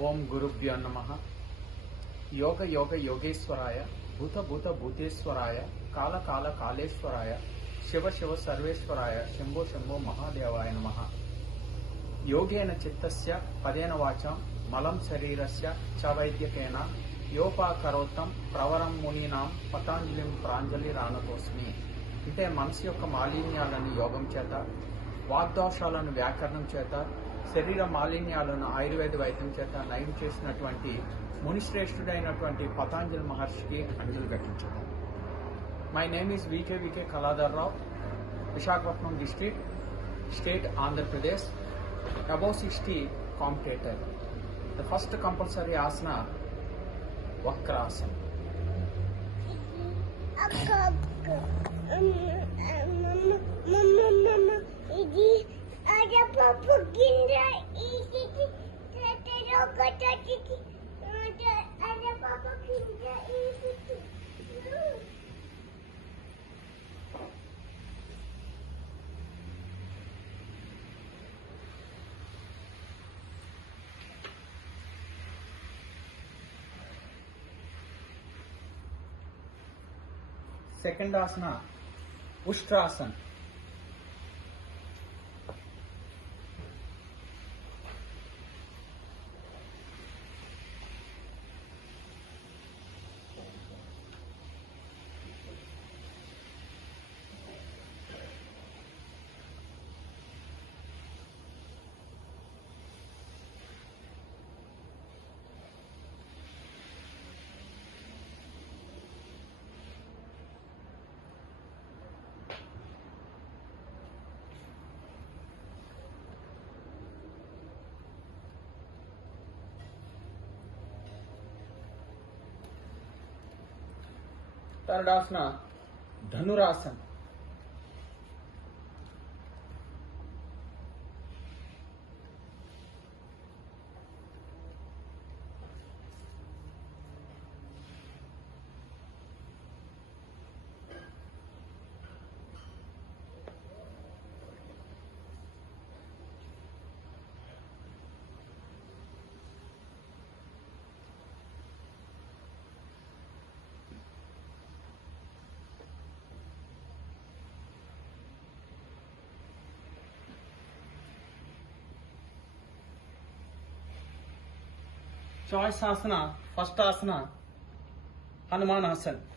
ఓం గురుభ్యో నమః. యోగ యోగ యోగేశ్వరాయ, భూత భూత భూతేశ్వరాయ, కాల కాల కాళేశ్వరాయ, శివ శివ సర్వేశ్వరాయ, శంభో శంభో మహాదేవాయ నమః. యోగేన చిత్తస్య పదేన వాచం మలం శరీరస్య చ వైద్యకేన యోపాకరోత్తం ప్రవరం మునీనాం పతాంజలిం ప్రాంజలి రానతోస్మి. అంటే మనసు యొక్క మాలిన్యాలను యోగం చేత, వాగ్దోషాలను వ్యాకరణం చేత, శరీర మాలిన్యాలను ఆయుర్వేద వైద్యం చేత నయం చేసినటువంటి మునిశ్రేష్ఠుడైనటువంటి పతాంజలి మహర్షికి అంజలి ఘటించడం. My name is VK Kaladhar Rao, Visakhapatnam district, state Andhra Pradesh. above 60 competitor. The first compulsory asana, Vakrasana. Second asana, Ushtrasana. Third asana, Dhanurasana. Choice asana, first asana, Hanuman Asana.